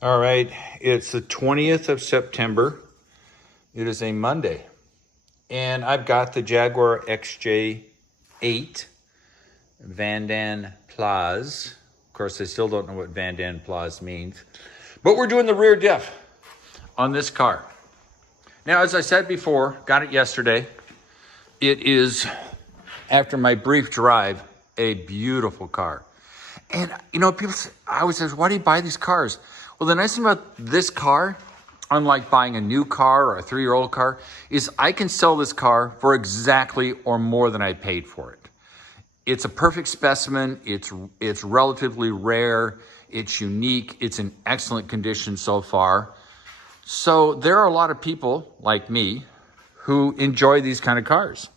All right, it's the 20th of September. It is a Monday. And I've got the Jaguar XJ8 Van Dan Plaza. Of course, I still don't know what Van Dan Plaza means. But we're doing the rear diff on this car. Now, as I said before, got it yesterday. It is, after my brief drive, a beautiful car. And, you know, people I always say, why do you buy these cars? Well, the nice thing about this car, unlike buying a new car or a 3-year-old car, is I can sell this car for exactly or more than I paid for it. It's a perfect specimen. It's relatively rare. It's unique. It's in excellent condition so far. So there are a lot of people like me who enjoy these kind of cars.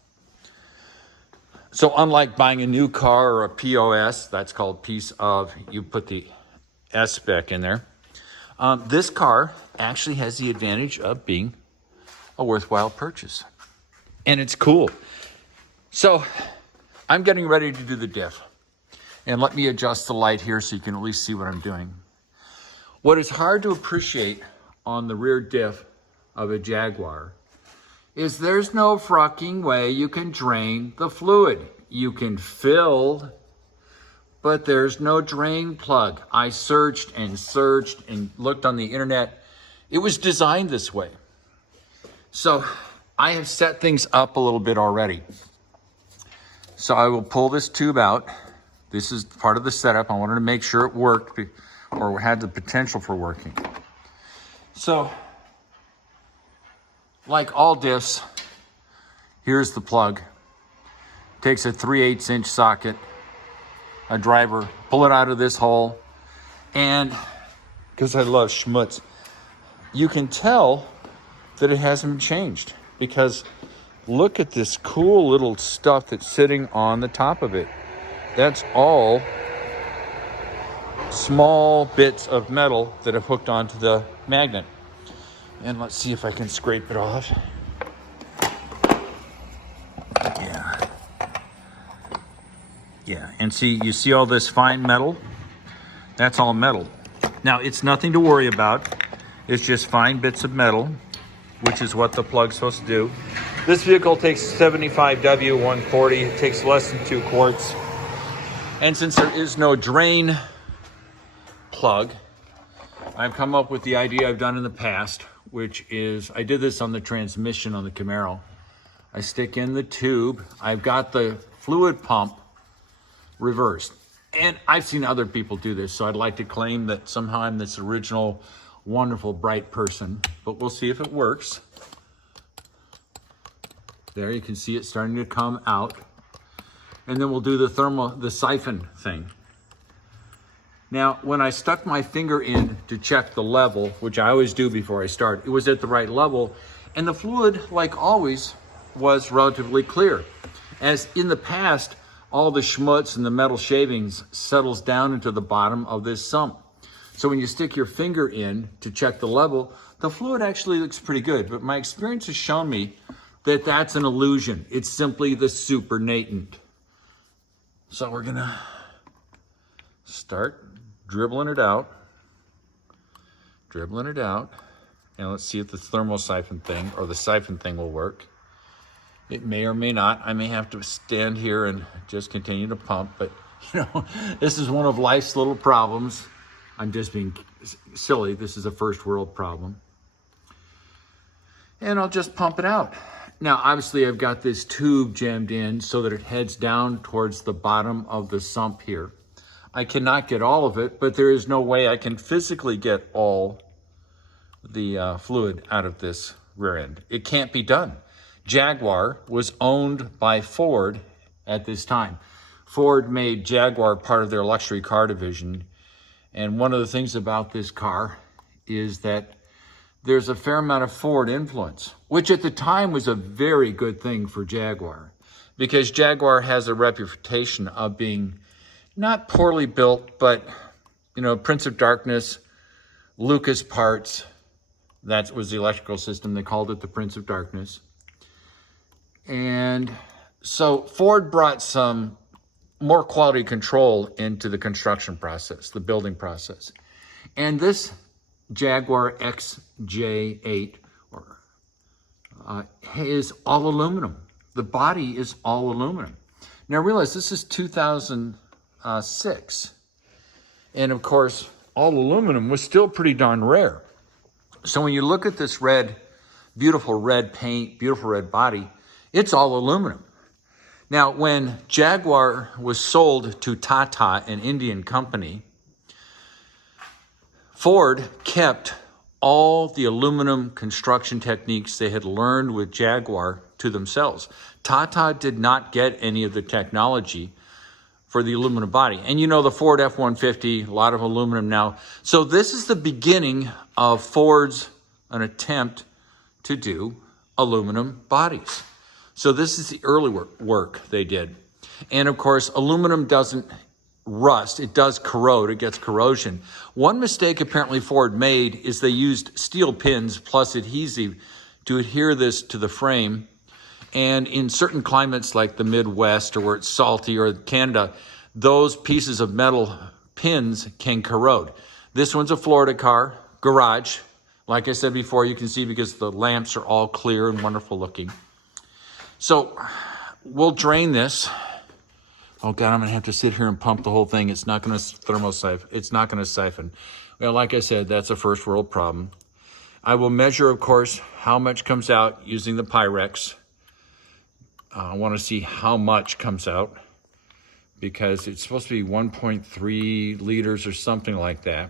So unlike buying a new car or a POS, that's called piece of, you put the S spec in there. This car actually has the advantage of being a worthwhile purchase. And it's cool. So I'm getting ready to do the diff. And let me adjust the light here so you can at least see what I'm doing. What is hard to appreciate on the rear diff of a Jaguar is there's no fucking way you can drain the fluid. You can fill, but there's no drain plug. I searched and looked on the internet. It was designed this way. So I have set things up a little bit already. So I will pull this tube out. This is part of the setup. I wanted to make sure it worked or had the potential for working. So, like all diffs, here's the plug. Takes a 3/8" socket, a driver, pull it out of this hole, and because I love schmutz, you can tell that it hasn't been changed because look at this cool little stuff that's sitting on the top of it. That's all small bits of metal that have hooked onto the magnet. And let's see if I can scrape it off. Yeah, and you see all this fine metal? That's all metal. Now, it's nothing to worry about. It's just fine bits of metal, which is what the plug's supposed to do. This vehicle takes 75W 140. It takes less than 2 quarts. And since there is no drain plug, I've come up with the idea I've done in the past, which is, I did this on the transmission on the Camaro. I stick in the tube. I've got the fluid pump reversed. And I've seen other people do this, so I'd like to claim that somehow I'm this original, wonderful, bright person, but we'll see if it works. There, you can see it starting to come out. And then we'll do the siphon thing. Now, when I stuck my finger in to check the level, which I always do before I start, it was at the right level, and the fluid, like always, was relatively clear. As in the past, all the schmutz and the metal shavings settles down into the bottom of this sump. So when you stick your finger in to check the level, the fluid actually looks pretty good, but my experience has shown me that that's an illusion. It's simply the supernatant. So we're gonna start dribbling it out. And let's see if the thermal siphon thing or the siphon thing will work. It may or may not. I may have to stand here and just continue to pump, but you know, this is one of life's little problems. I'm just being silly. This is a first world problem. And I'll just pump it out. Now, obviously I've got this tube jammed in so that it heads down towards the bottom of the sump here. I cannot get all of it, but there is no way I can physically get all the fluid out of this rear end. It can't be done. Jaguar was owned by Ford at this time. Ford made Jaguar part of their luxury car division. And one of the things about this car is that there's a fair amount of Ford influence, which at the time was a very good thing for Jaguar, because Jaguar has a reputation of being not poorly built, but, you know, Prince of Darkness, Lucas parts, that was the electrical system. They called it the Prince of Darkness. And so Ford brought some more quality control into the construction process, the building process. And this Jaguar XJ8 is all aluminum. The body is all aluminum. Now realize this is 2006. And of course, all aluminum was still pretty darn rare. So when you look at this red, beautiful red paint, beautiful red body, it's all aluminum. Now, when Jaguar was sold to Tata, an Indian company, Ford kept all the aluminum construction techniques they had learned with Jaguar to themselves. Tata did not get any of the technology for the aluminum body. And you know, the Ford F-150, a lot of aluminum now. So this is the beginning of Ford's an attempt to do aluminum bodies. So this is the early work they did. And of course, aluminum doesn't rust, it does corrode, it gets corrosion. One mistake apparently Ford made is they used steel pins plus adhesive to adhere this to the frame. And in certain climates like the Midwest or where it's salty or Canada, those pieces of metal pins can corrode. This one's a Florida car, garage. Like I said before, you can see because the lamps are all clear and wonderful looking. So we'll drain this. Oh God, I'm gonna have to sit here and pump the whole thing. It's not gonna thermosiphon. It's not gonna siphon. Well, like I said, that's a first world problem. I will measure, of course, how much comes out using the Pyrex. I wanna see how much comes out because it's supposed to be 1.3 liters or something like that.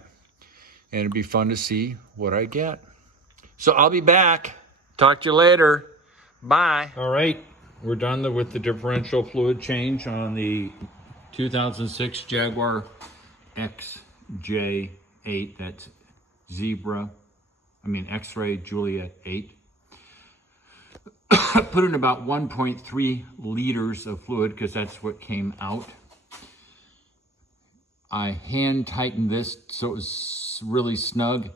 And it'd be fun to see what I get. So I'll be back. Talk to you later. Bye. All right, we're done with the differential fluid change on the 2006 Jaguar XJ8. That's X-ray Juliet 8. Put in about 1.3 liters of fluid because that's what came out. I hand tightened this so it was really snug.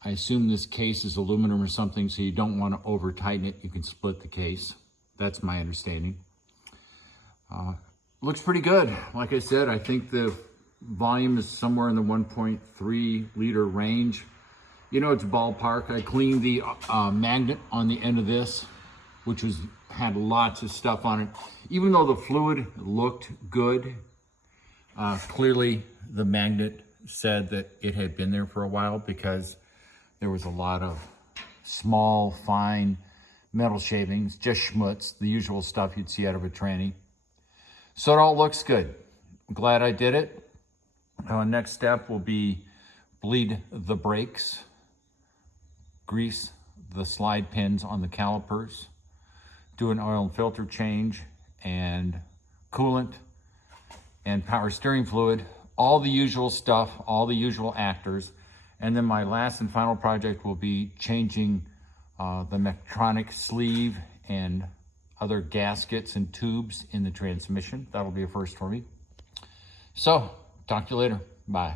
I assume this case is aluminum or something, so you don't want to over tighten it. You can split the case. That's my understanding. Looks pretty good. Like I said, I think the volume is somewhere in the 1.3 liter range. You know, it's ballpark. I cleaned the magnet on the end of this, which had lots of stuff on it. Even though the fluid looked good, clearly the magnet said that it had been there for a while because there was a lot of small, fine metal shavings, just schmutz, the usual stuff you'd see out of a tranny. So it all looks good. I'm glad I did it. Next step will be bleed the brakes, grease the slide pins on the calipers, do an oil and filter change, and coolant, and power steering fluid, all the usual stuff, all the usual actors. And then my last and final project will be changing the Medtronic sleeve and other gaskets and tubes in the transmission. That'll be a first for me. So, talk to you later. Bye.